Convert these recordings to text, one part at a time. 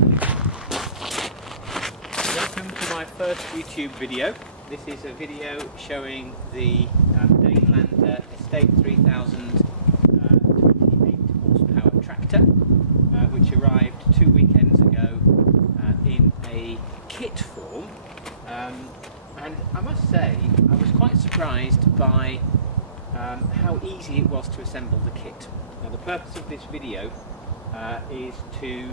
Welcome to my first YouTube video. This is a video showing the Danelander Estate 3000 28 horsepower tractor, which arrived 2 weekends ago in a kit form. And I must say, I was quite surprised by how easy it was to assemble the kit. Now, the purpose of this video is to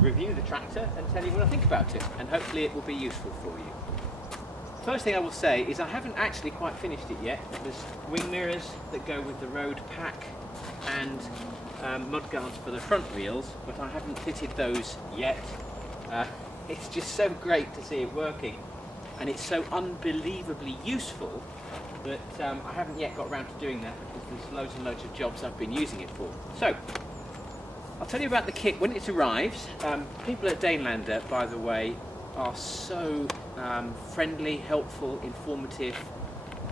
review the tractor and tell you what I think about it, and hopefully it will be useful for you. First thing I will say is I haven't actually quite finished it yet. There's wing mirrors that go with the road pack and mudguards for the front wheels, but I haven't fitted those yet. It's just so great to see it working, and it's so unbelievably useful that I haven't yet got around to doing that, because there's loads and loads of jobs I've been using it for. So, I'll tell you about the kit when it arrives. People at Danelander, by the way, are so friendly, helpful, informative,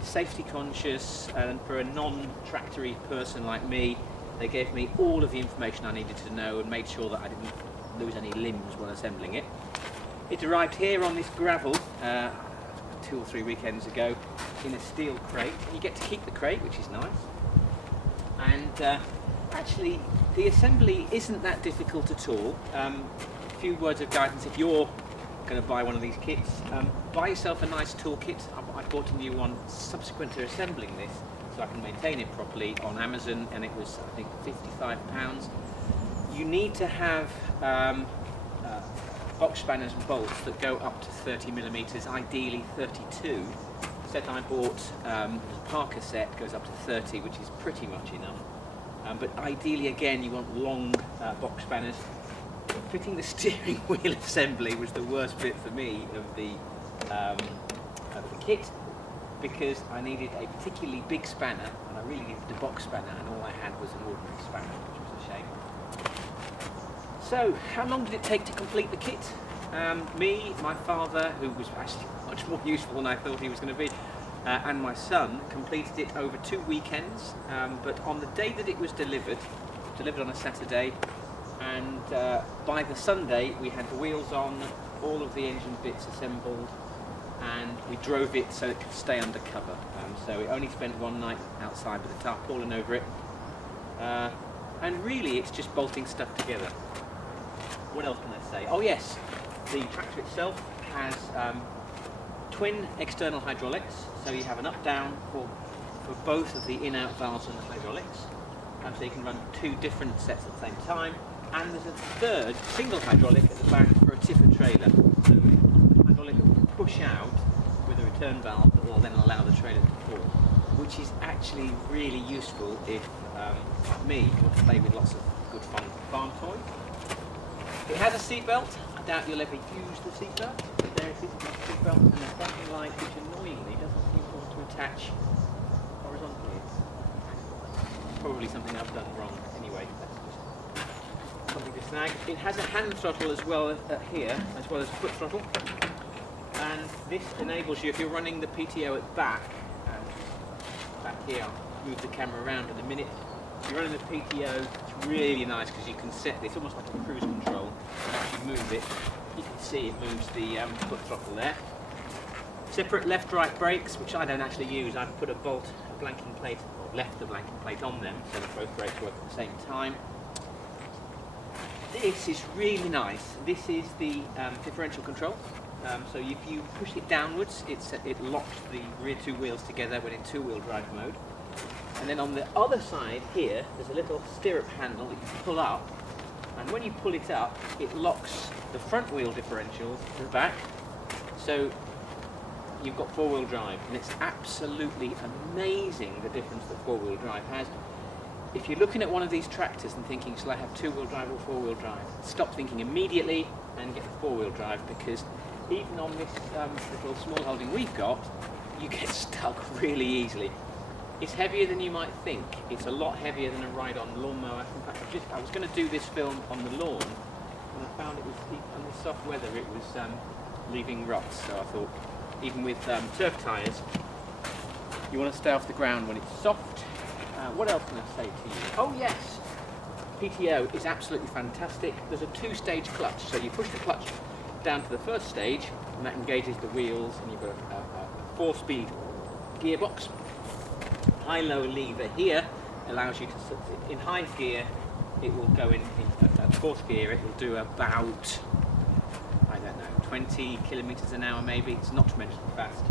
safety conscious, and for a non-tractory person like me, they gave me all of the information I needed to know and made sure that I didn't lose any limbs while assembling it. It arrived here on this gravel 2 or 3 weekends ago in a steel crate. You get to keep the crate, which is nice. And actually, the assembly isn't that difficult at all. A few words of guidance: if you're going to buy one of these kits, buy yourself a nice toolkit. I bought a new one subsequent to assembling this, so I can maintain it properly, on Amazon, and it was, I think, £55. You need to have box spanners and bolts that go up to 30mm, ideally 32. The set I bought, the Parker set, goes up to 30, which is pretty much enough. But ideally, again, you want long box spanners. Fitting the steering wheel assembly was the worst bit for me of the kit, because I needed a particularly big spanner, and I really needed a box spanner, and all I had was an ordinary spanner, which was a shame. So, how long did it take to complete the kit? Me, my father, who was actually much more useful than I thought he was going to be, and my son completed it over 2 weekends, but on the day that it was delivered on a Saturday, and by the Sunday we had the wheels on, all of the engine bits assembled, and we drove it so it could stay under cover. So it only spent one night outside with a tarpaulin over it, and really it's just bolting stuff together. What else can I say? Oh yes, the tractor itself has twin external hydraulics, so you have an up-down for both of the in-out valves and the hydraulics, so you can run 2 different sets at the same time, and there's a third single hydraulic at the back for a tipper trailer, so the hydraulic will push out with a return valve that will then allow the trailer to fall, which is actually really useful if, like me, you want to play with lots of good fun farm toys. It has a seatbelt. I doubt you'll ever use the seatbelt, but there it is, a seatbelt, and a button light, which annoyingly doesn't seem to want to attach horizontally. It's probably something I've done wrong. Anyway, that's just something to snag. It has a hand throttle as well here, as well as foot throttle, and this enables you, if you're running the PTO at back here, I'll move the camera around in a minute. If you're running the PTO, it's really nice because you can set this almost like a cruise control. As you move it, you can see it moves the foot throttle there. Separate left-right brakes, which I don't actually use. I've put a blanking plate, or left the blanking plate on them, so that both brakes work at the same time. This is really nice. This is the differential control. So if you push it downwards, it locks the rear 2 wheels together when in 2-wheel drive mode. And then on the other side here, there's a little stirrup handle that you can pull up, and when you pull it up, it locks the front wheel differentials to the back, so you've got 4-wheel drive, and it's absolutely amazing the difference that 4-wheel drive has. If you're looking at one of these tractors and thinking, shall I have 2-wheel drive or 4-wheel drive? Stop thinking immediately and get the 4-wheel drive, because even on this little small holding we've got, you get stuck really easily. It's heavier than you might think. It's a lot heavier than a ride-on lawnmower. In fact, I was going to do this film on the lawn, and I found it was, in the soft weather, it was leaving ruts. So I thought, even with turf tyres, you want to stay off the ground when it's soft. What else can I say to you? Oh yes, PTO is absolutely fantastic. There's a two-stage clutch, so you push the clutch down to the first stage, and that engages the wheels, and you've got a 4-speed gearbox. High-low lever here allows you to, in high gear, it will go in 4th gear, it will do about, I don't know, 20 kilometres an hour maybe. It's not tremendously fast.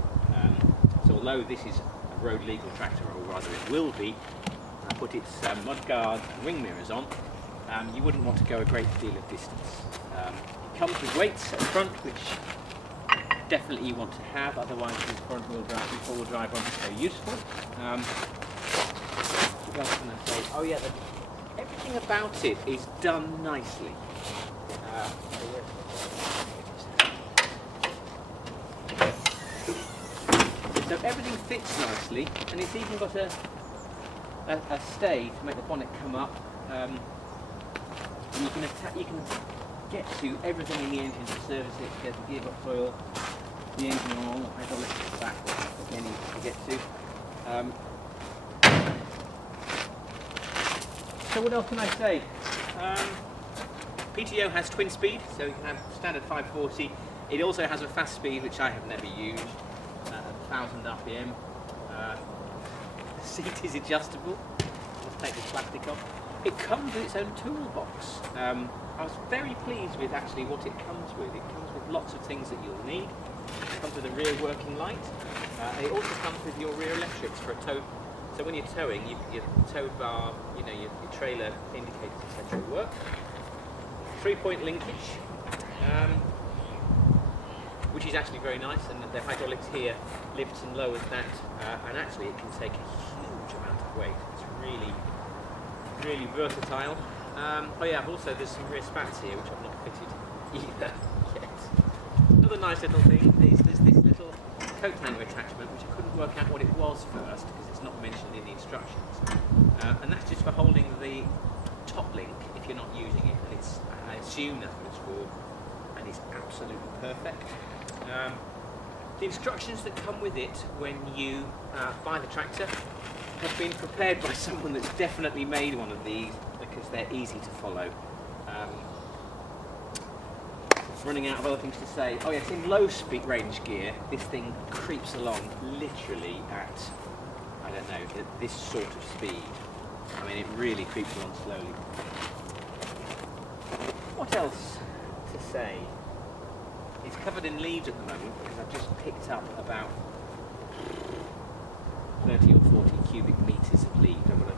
So although this is a road legal tractor, or rather it will be, I put its mudguard wing mirrors on, you wouldn't want to go a great deal of distance. It comes with weights at the front, which definitely you want to have, otherwise the four-wheel drive won't be so useful. What else can I say? Oh yeah, everything about it is done nicely. So everything fits nicely, and it's even got a stay to make the bonnet come up. And you can get to everything in the engine to service it. There's the gearbox oil, the engine oil, the hydraulics at the back, again you can get to. So what else can I say? PTO has twin speed, so you can have standard 540. It also has a fast speed, which I have never used, at 1000 RPM. The seat is adjustable. Let's take the plastic off. It comes with its own toolbox. I was very pleased with actually what it comes with. It comes with lots of things that you'll need. It comes with a rear working light. It also comes with your rear electrics for a tow. So when you're towing, your tow bar, your trailer indicators, etc. work. 3-point linkage, which is actually very nice, and the hydraulics here lifts and lowers that, and actually it can take a huge amount of weight. It's really, really versatile. Oh yeah, there's some rear spats here which I've not fitted either yet. Another nice little thing is there's this little coat hanger attachment, which I couldn't work out what it was first because it's not mentioned in the instructions, and that's just for holding the top link if you're not using it, and I assume that's what it's for, and it's absolutely perfect. The instructions that come with it when you buy the tractor have been prepared by someone that's definitely made one of these, because they're easy to follow. Running out of other things to say. Oh yes, in low speed range gear, this thing creeps along literally at, I don't know, at this sort of speed. I mean, it really creeps along slowly. What else to say? It's covered in leaves at the moment because I've just picked up about 30 or 40 cubic metres of leaves. I've got a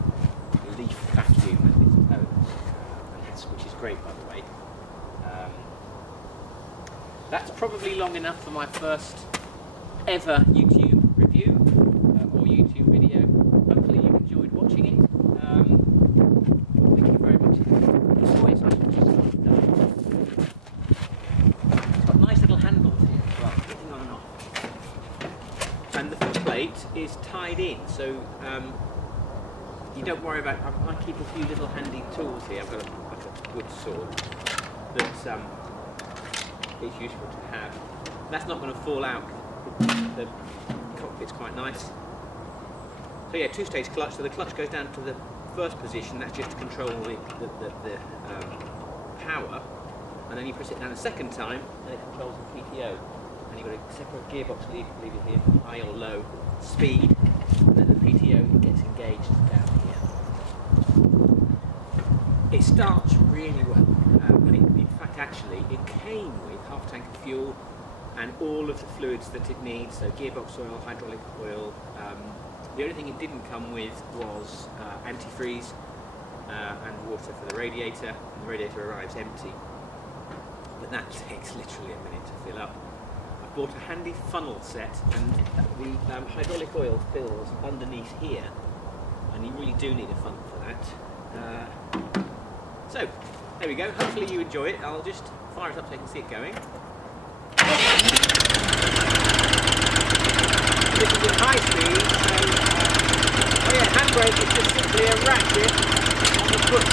leaf vacuum at this toes, which is great, by the way. That's probably long enough for my first ever YouTube review or YouTube video. Hopefully you enjoyed watching it. Thank you very much. Oh, it's got nice little handles here as well, getting on and off. And the foot plate is tied in, so you don't worry about. I keep a few little handy tools here. I've got a wood sword that it's useful to have. That's not going to fall out. The cockpit's quite nice. So yeah, two-stage clutch. So the clutch goes down to the first position. That's just to control the power, and then you press it down a second time, and it controls the PTO. And you've got a separate gearbox lever here, high or low speed, and then the PTO gets engaged down here. It starts really well. And in fact, actually, it came with half tank of fuel and all of the fluids that it needs, so gearbox oil, hydraulic oil. The only thing it didn't come with was antifreeze and water for the radiator, and the radiator arrives empty. But that takes literally a minute to fill up. I bought a handy funnel set, and the hydraulic oil fills underneath here, and you really do need a funnel for that. So, there we go. Hopefully you enjoy it. I'll just fire it up so you can see it going. This is at high speed, so oh yeah, handbrake is just simply a ratchet on the foot.